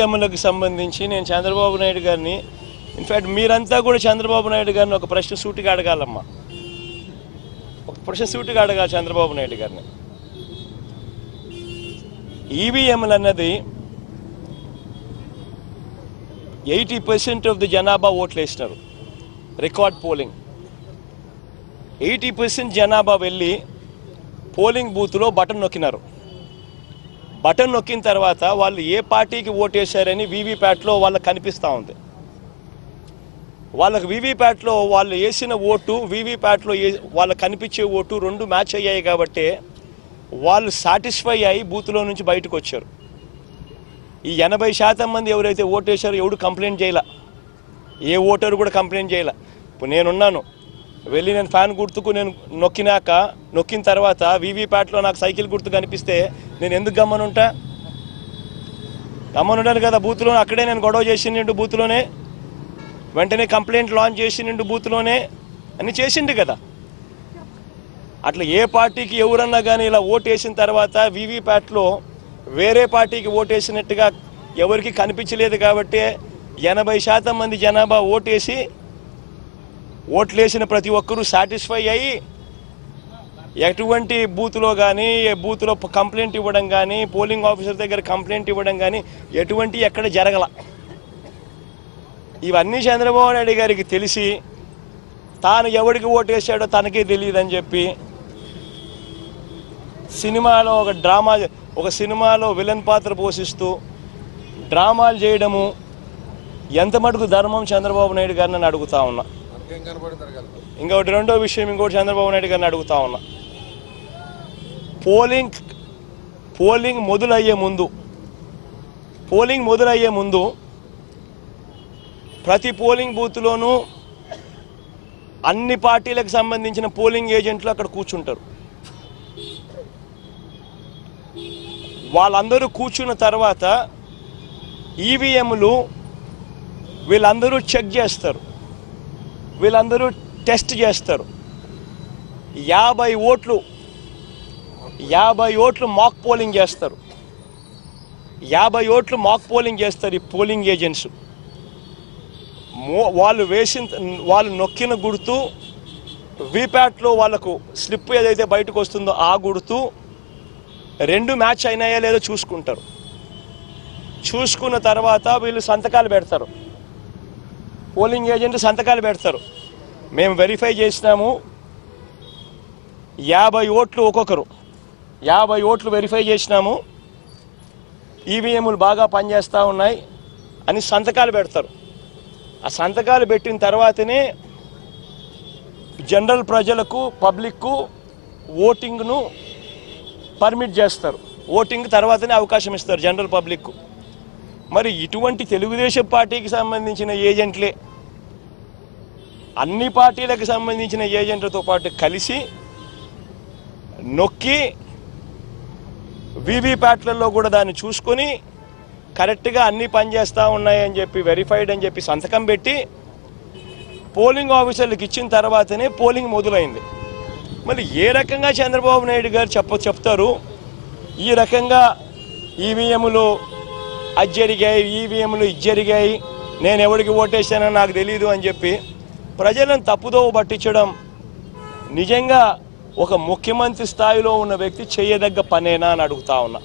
ఈవీఎంలకు సంబంధించి నేను చంద్రబాబు నాయుడు గారిని ఇన్ఫ్యాక్ట్ మీరంతా కూడా చంద్రబాబు నాయుడు గారిని ఒక ప్రశ్న సూటిగా అడగాలమ్మా. ఒక ప్రశ్న సూటిగా అడగాలి చంద్రబాబు నాయుడు గారిని. ఈవీఎంలు అన్నది ఎయిటీ పర్సెంట్ ఆఫ్ ది జనాభా ఓట్లు వేసినారు. Record polling. ఎయిటీ పర్సెంట్ జనాభా వెళ్ళి పోలింగ్ బూత్లో బటన్ నొక్కినారు. బటన్ నొక్కిన తర్వాత వాళ్ళు ఏ పార్టీకి ఓటేశారని వీవీప్యాట్లో వాళ్ళకి కనిపిస్తూ ఉంది. వాళ్ళకి వీవీప్యాట్లో వాళ్ళు వేసిన ఓటు వీవీప్యాట్లో వాళ్ళకి కనిపించే ఓటు రెండు మ్యాచ్ అయ్యాయి కాబట్టి వాళ్ళు సాటిస్ఫై అయ్యి బూత్లో నుంచి బయటకు వచ్చారు. ఈ ఎనభై శాతం మంది ఎవరైతే ఓటేశారో ఎవడు కంప్లైంట్ చేయలే? ఏ ఓటరు కూడా కంప్లైంట్ చేయలే? ఇప్పుడు నేనున్నాను. వెళ్ళి నేను ఫ్యాన్ గుర్తుకు నేను నొక్కినాక నొక్కిన తర్వాత వీవీప్యాట్లో నాకు సైకిల్ గుర్తు కనిపిస్తే నేను ఎందుకు గమ్మనుంటా? గమ్మనుంటాను కదా బూత్లో అక్కడే నేను గొడవ చేసిండు బూత్లోనే. వెంటనే కంప్లైంట్ లాంచ్ చేసిండు బూత్లోనే. అని చేసిండు కదా. అట్లా ఏ పార్టీకి ఎవరన్నా కానీ ఇలా ఓటేసిన తర్వాత వీవీప్యాట్లో వేరే పార్టీకి ఓటేసినట్టుగా ఎవరికి కనిపించలేదు కాబట్టి ఎనభై శాతం మంది జనాభా ఓటేసి ఓట్లేసిన ప్రతి ఒక్కరూ సాటిస్ఫై అయ్యి ఎటువంటి బూత్లో కానీ బూత్లో కంప్లైంట్ ఇవ్వడం కానీ పోలింగ్ ఆఫీసర్ దగ్గర కంప్లైంట్ ఇవ్వడం కానీ ఎటువంటి ఎక్కడ జరగల. ఇవన్నీ చంద్రబాబు నాయుడు గారికి తెలిసి తాను ఎవరికి ఓటేసాడో తనకే తెలియదని చెప్పి సినిమాలో ఒక డ్రామా ఒక సినిమాలో విలన్ పాత్ర పోషిస్తూ డ్రామాలు చేయడము ఎంత మటుకు ధర్మం చంద్రబాబు నాయుడు గారిని అడుగుతా ఉన్నా. ఇంకొకటి రెండో విషయం ఇంకోటి చంద్రబాబు నాయుడు గారిని అడుగుతా ఉన్నా. పోలింగ్ పోలింగ్ మొదలయ్యే ముందు పోలింగ్ మొదలయ్యే ముందు ప్రతి పోలింగ్ బూత్లోనూ అన్ని పార్టీలకు సంబంధించిన పోలింగ్ ఏజెంట్లు అక్కడ కూర్చుంటారు. వాళ్ళందరూ కూర్చున్న తర్వాత ఈవీఎంలు వీళ్ళందరూ చెక్ చేస్తారు. వీళ్ళందరూ టెస్ట్ చేస్తారు. యాభై ఓట్లు యాభై ఓట్లు మాక్ పోలింగ్ చేస్తారు. యాభై ఓట్లు మాక్ పోలింగ్ చేస్తారు ఈ పోలింగ్ ఏజెంట్స్ మో వాళ్ళు వేసిన వాళ్ళు నొక్కిన గుర్తు వీప్యాట్లో వాళ్ళకు స్లిప్ ఏదైతే బయటకు వస్తుందో ఆ గుర్తు రెండు మ్యాచ్ అయినాయా లేదో చూసుకుంటారు. చూసుకున్న తర్వాత వీళ్ళు సంతకాలు పెడతారు. పోలింగ్ ఏజెంట్ సంతకాలు పెడతారు. మేము వెరిఫై చేసినాము. యాభై ఓట్లు ఒక్కొక్కరు. యాభై ఓట్లు వెరిఫై చేసినాము. ఈవీఎంలు బాగా పనిచేస్తూ ఉన్నాయి అని సంతకాలు పెడతారు. ఆ సంతకాలు పెట్టిన తర్వాతనే జనరల్ ప్రజలకు పబ్లిక్కు ఓటింగ్ను పర్మిట్ చేస్తారు. ఓటింగ్ తర్వాతనే అవకాశం ఇస్తారు జనరల్ పబ్లిక్కు మరి ఇటువంటి తెలుగుదేశం పార్టీకి సంబంధించిన ఏజెంట్లే అన్ని పార్టీలకు సంబంధించిన ఏజెంట్లతో పాటు కలిసి నొక్కి వీవీప్యాట్లలో కూడా దాన్ని చూసుకొని కరెక్ట్గా అన్నీ పనిచేస్తూ ఉన్నాయని చెప్పి వెరిఫైడ్ అని చెప్పి సంతకం పెట్టి పోలింగ్ ఆఫీసర్లకు ఇచ్చిన తర్వాతనే పోలింగ్ మొదలైంది. మళ్ళీ ఏ రకంగా చంద్రబాబు నాయుడు గారు చెప్ప చెప్తారు? ఈ రకంగా ఈవీఎంలు అది జరిగాయి ఈవీఎంలు ఇది జరిగాయి నేను ఎవరికి ఓటేసానో నాకు తెలియదు అని చెప్పి ప్రజలను తప్పుదోవ పట్టించడం నిజంగా ఒక ముఖ్యమంత్రి స్థాయిలో ఉన్న వ్యక్తి చేయదగ్గ పనేనా అని అడుగుతా ఉన్నా.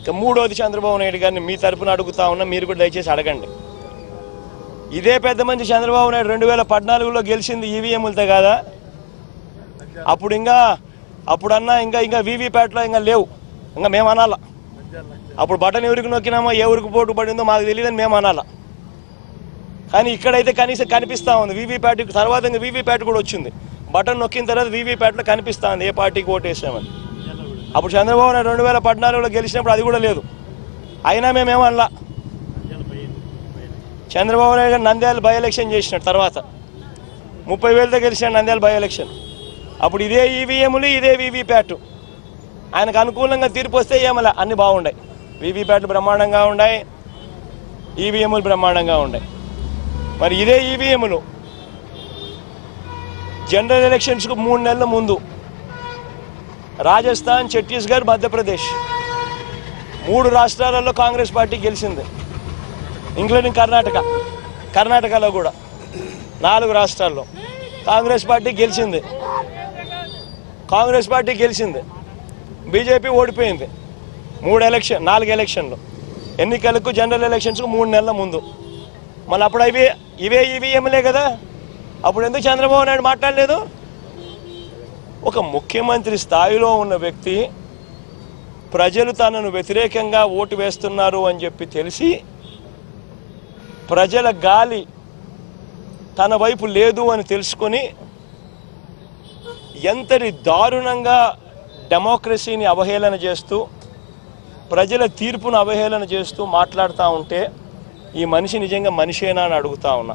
ఇక మూడోది చంద్రబాబు నాయుడు గారిని మీ తరపున అడుగుతా ఉన్నా మీరు కూడా దయచేసి అడగండి. ఇదే పెద్ద మంచి చంద్రబాబు నాయుడు రెండు వేల పద్నాలుగులో గెలిచింది ఈవీఎంలతో కాదా? అప్పుడు ఇంకా అప్పుడన్నా ఇంకా ఇంకా వీవీప్యాట్లో ఇంకా లేవు. ఇంకా మేము అనాలా. అప్పుడు బటన్ ఎవరికి నొక్కినామో ఎవరికి పోటు పడిందో మాకు తెలియదని మేము అనాలా. కానీ ఇక్కడైతే కనీసం కనిపిస్తూ ఉంది వీవీప్యాట్ తర్వాత ఇంకా వీవీప్యాట్ కూడా వచ్చింది. బటన్ నొక్కిన తర్వాత వీవీప్యాట్లో కనిపిస్తుంది ఏ పార్టీకి ఓటు వేసామని అప్పుడు చంద్రబాబు నాయుడు రెండు వేల పద్నాలుగులో గెలిచినప్పుడు అది కూడా లేదు. అయినా మేమేమనలా చంద్రబాబు నాయుడు గారు నంద్యాల బై ఎలక్షన్ చేసినాడు తర్వాత. ముప్పై వేలతో గెలిచినాడు నంద్యాల బై ఎలక్షన్. అప్పుడు ఇదే ఈవీఎంలు ఇదే వీవీప్యాట్ ఆయనకు అనుకూలంగా తీర్పు వస్తే ఏమలా అన్ని బాగున్నాయి వీవీప్యాట్లు బ్రహ్మాండంగా ఉన్నాయి ఈవీఎంలు బ్రహ్మాండంగా ఉన్నాయి మరి ఇదే ఈవీఎంలు జనరల్ ఎలక్షన్స్కు మూడు నెలల ముందు. రాజస్థాన్ ఛత్తీస్గఢ్ మధ్యప్రదేశ్. మూడు రాష్ట్రాలలో కాంగ్రెస్ పార్టీ గెలిచింది. ఇంక్లూడింగ్ కర్ణాటక. కర్ణాటకలో కూడా. నాలుగు రాష్ట్రాల్లో. కాంగ్రెస్ పార్టీ గెలిచింది. కాంగ్రెస్ పార్టీ గెలిచింది. బీజేపీ ఓడిపోయింది. మూడు ఎలక్షన్ నాలుగు ఎలక్షన్లు. ఎన్నికలకు జనరల్ ఎలక్షన్స్కు మూడు నెలల ముందు. మళ్ళీ అప్పుడు ఇవి ఇవే ఈవీఎంలే కదా? అప్పుడు ఎందుకు చంద్రబాబు నాయుడు మాట్లాడలేదు? ఒక ముఖ్యమంత్రి స్థాయిలో ఉన్న వ్యక్తి ప్రజలు తనను వ్యతిరేకంగా ఓటు వేస్తున్నారు అని చెప్పి తెలిసి ప్రజల గాలి తన వైపు లేదు అని తెలుసుకొని ఎంతటి దారుణంగా డెమోక్రసీని అవహేళన చేస్తూ ప్రజల తీర్పును అవహేళన చేస్తూ మాట్లాడుతూ ఉంటే ఈ మనిషి నిజంగా మనిషేనా అని అడుగుతా ఉన్నా.